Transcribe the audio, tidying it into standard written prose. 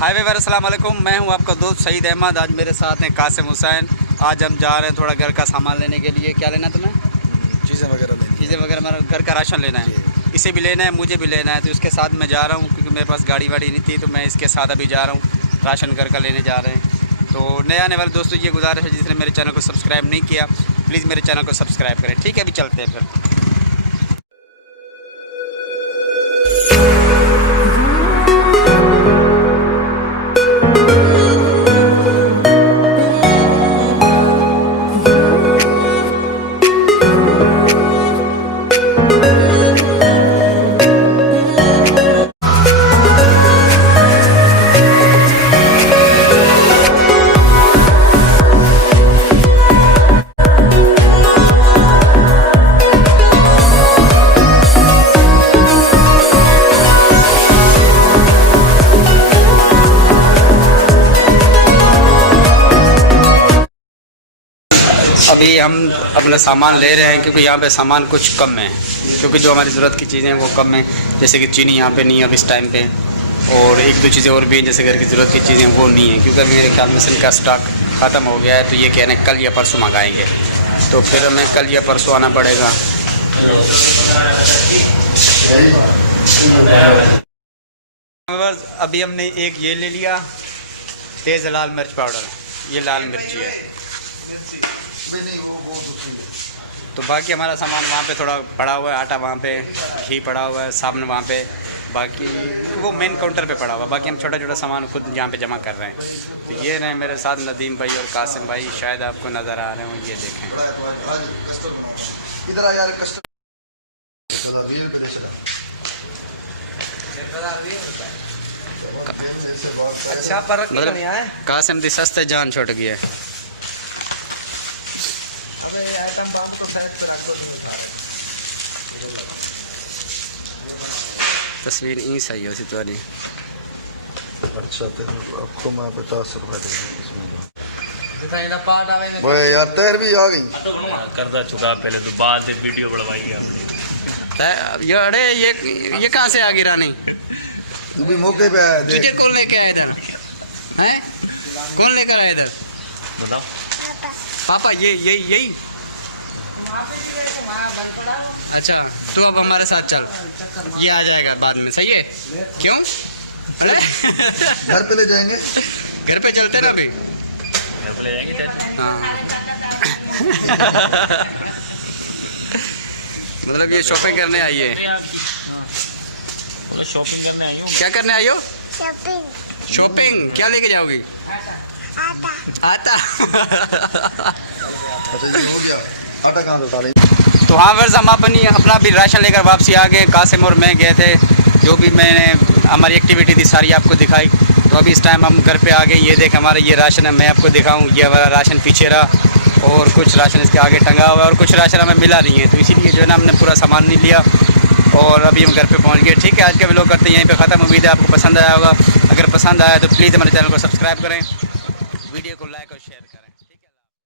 हाय viewers, अस्सलाम वालेकुम। मैं हूं आपका दोस्त सईद अहमद। आज मेरे साथ हैं कासिम हुसैन। आज हम जा रहे हैं थोड़ा घर का सामान लेने के लिए। क्या लेना है तुम्हें? चीज़ें वगैरह मेरा घर का राशन लेना है। इसे भी लेना है, मुझे भी लेना है, तो इसके साथ मैं जा रहा हूँ क्योंकि मेरे पास गाड़ी वाड़ी नहीं थी, तो मैं इसके साथ अभी जा रहा हूँ। राशन घर का लेने जा रहे हैं। तो नए आने वाले दोस्तों ये गुजारिश है, जिसने मेरे चैनल को सब्सक्राइब नहीं किया प्लीज़ मेरे चैनल को सब्सक्राइब करें। ठीक है, अभी चलते हैं फिर। अभी हम अपना सामान ले रहे हैं क्योंकि यहाँ पे सामान कुछ कम है, क्योंकि जो हमारी ज़रूरत की चीज़ें हैं वो कम है। जैसे कि चीनी यहाँ पे नहीं है अब इस टाइम पे, और एक दो चीज़ें और भी हैं जैसे घर की ज़रूरत की चीज़ें वो नहीं है, क्योंकि अभी मेरे ख्याल में इनका स्टॉक ख़त्म हो गया है। तो ये कह रहे हैं कल या परसों मंगाएंगे, तो फिर हमें कल या परसों आना पड़ेगा। अभी हमने एक ये ले लिया तेज़ लाल मिर्च पाउडर, ये लाल मिर्ची है। तो बाकी हमारा सामान वहाँ पे थोड़ा पड़ा हुआ है, आटा वहाँ पे, घी पड़ा हुआ है, साबुन वहाँ पे, बाकी वो मेन काउंटर पे पड़ा हुआ है। बाकी हम छोटा छोटा सामान खुद यहाँ पे जमा कर रहे हैं। तो ये रहे मेरे साथ नदीम भाई और कासिम भाई, शायद आपको नज़र आ रहे हो, ये देखें। अच्छा पर मतलब कासिम दी सस्ते जान छुट गई है। तस्वीर ई सही हो तुम्हारी। अच्छा तो आपको मैं 50 रुपए वो यार तैर भी आ गई करदा चुका पहले, तो बाद में वीडियो बढ़वाई आपने। ये अरे ये कहाँ से आ गई रानी? तू भी मौके पे आया देख। तुझे कौन लेके आया इधर? हैं? कौन लेकर आया इधर? बताओ। पापा यही। अच्छा, तो अब हमारे साथ चल, ये आ जाएगा बाद में, सही है? क्यों? घर पे ले जाएंगे, घर पे चलते ना अभी। घर पे ले जाएंगे हाँ। मतलब ये शॉपिंग करने आई है। शॉपिंग करने आई हो? क्या करने आई हो? शॉपिंग। शॉपिंग क्या लेके जाओगी? आता। अच्छा ये हो गया। आटा कहाँ से उठा लेंगे? तो हाँ वर्ष हम अपना भी राशन लेकर वापसी आ गए। कासिम और मैं गए थे, जो भी मैंने हमारी एक्टिविटी थी सारी आपको दिखाई। तो अभी इस टाइम हम घर पे आ गए। ये देख हमारा ये राशन है, मैं आपको दिखाऊं। ये हमारा राशन पीछे रहा और कुछ राशन इसके आगे टंगा हुआ है, और कुछ राशन हमें मिला नहीं है, तो इसीलिए जो है ना हमने पूरा सामान नहीं लिया और अभी हम घर पे पहुंच गए। ठीक है, आज का व्लॉग करते हैं यहीं पे ख़त्म। उम्मीद है आपको पसंद आया होगा। अगर पसंद आया तो प्लीज़ हमारे चैनल को सब्सक्राइब करें।